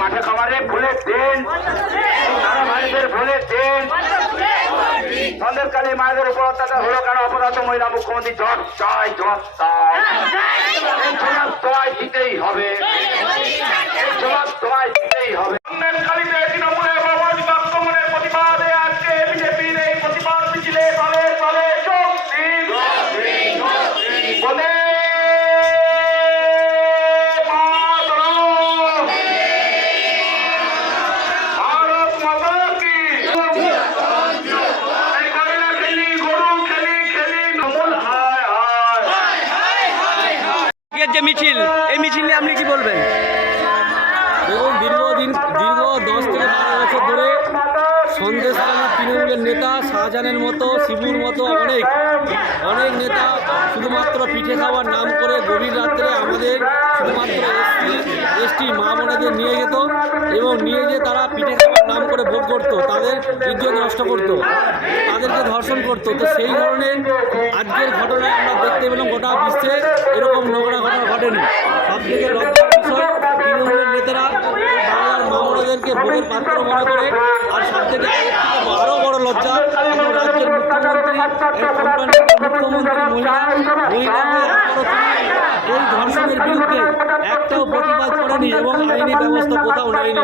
মাঠে খামারে ভুলে দেন, তারা ভাইদের ভুলে দেন। সন্দেশকালী মায়েদের উপর অত্যাচার হলো কেন? অপরাধ মহিলা মুখ্যমন্ত্রী জট চাই, জট চাই, এই জবাব তোমায় দিতেই হবে, এই জবাব তোমায় দিতেই হবে। সন্দেশকালীতে তৃণমূলের অবৈধ আক্রমণের প্রতিবাদে আজকে বিজেপির এই প্রতিবাদ মিছিলে তলে তলে যোগ দিন বলে যে মিছিল, এই মিছিল নিয়ে আপনি কি বলবেন? দেখুন, দীর্ঘ 10 থেকে 12 বছর ধরে সন্দেশকালী তৃণমূলের নেতা শাহজাহানের মতো, শিবুর মতো অনেক নেতা শুধুমাত্র পিঠে খাওয়ার নাম করে গভীর রাত্রে আমাদের শুধুমাত্র এসটি মা বোনেদের নিয়ে যেত এবং নিয়ে যেয়ে তারা পিঠে খাওয়ার নাম করে ভোগ করতো, তাদের ইজ্জত নষ্ট করতো, তাদেরকে ধর্ষণ করতো। তো সেই ধরনের আজকের ঘটনায় আমরা দেখতে পেলাম গোটা বিশ্বে এরকম নোংরা ঘটনা ঘটেনি। সবথেকে লজ্জার বিষয়, তৃণমূলের নেতারা বাংলার মা বোনেদেরকে ভোগের পাত্র মনে করে। আর সবথেকে আরও বড় লজ্জা, রাজ্যের মুখ্যমন্ত্রী মহিলাদের এই ধর্ষণের বিরুদ্ধে একটাও প্রতিবাদ করেনি এবং আইনি ব্যবস্থা কোথাও নেয়নি।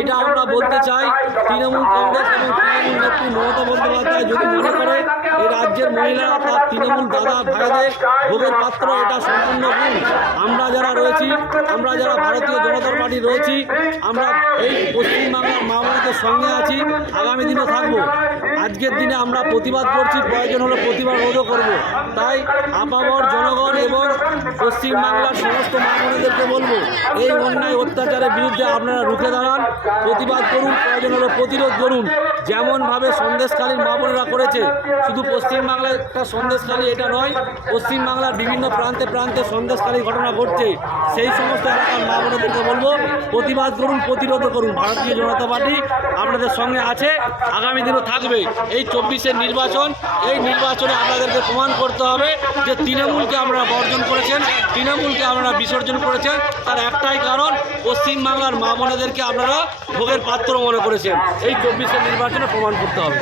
এটা আমরা বলতে চাই, তৃণমূল কংগ্রেস এবং তৃণমূল নেত্রী মমতা বন্দ্যোপাধ্যায় যদি মনে করে এই রাজ্যের মহিলারা তার তৃণমূল দাদা ভাইদের ভোগের পাত্র, এটা সম্পূর্ণ ভুল। আমরা যারা রয়েছি, আমরা যারা ভারতীয় জনতা পার্টি রয়েছি, আমরা এই পশ্চিমবাংলার মা বোনদের সঙ্গে আছি, আগামী দিনে থাকবো। আজকের দিনে আমরা প্রতিবাদ করছি, প্রয়োজন হলে প্রতিবাদ রোধও করবো। তাই আপামর জনগণ এবং পশ্চিমবাংলার সমস্ত মা বোনেদেরকে বলবো, এই অন্যায় অত্যাচারের বিরুদ্ধে আপনারা রুখে দাঁড়ান, প্রতিবাদ করুন, প্রয়োজন হলে প্রতিরোধ করুন। যেমনভাবে সন্দেশকালীর মা বোনেরা করেছে, শুধু পশ্চিমবাংলায় একটা সন্দেশকালী এটা নয়, পশ্চিমবাংলার বিভিন্ন প্রান্তে প্রান্তে সন্দেশকালী ঘটনা ঘটছে। সেই সমস্ত এলাকার মা বোনেদেরকে বলবো, প্রতিবাদ করুন, প্রতিরোধ করুন। ভারতীয় জনতা পার্টি আপনাদের সঙ্গে আছে, আগামী দিনও থাকবে। এই 24-এর নির্বাচন, এই নির্বাচনে আপনাদেরকে প্রমাণ করতে হবে যে তৃণমূলকে আমরা বর্জন করেছেন, তৃণমূলকে আপনারা বিসর্জন করেছেন। তার একটাই কারণ, পশ্চিমবাংলার মা বোনেদেরকে আপনারা ভোগের পাত্র মনে করেছেন। এই 24-এর নির্বাচনে প্রমাণ করতে হবে।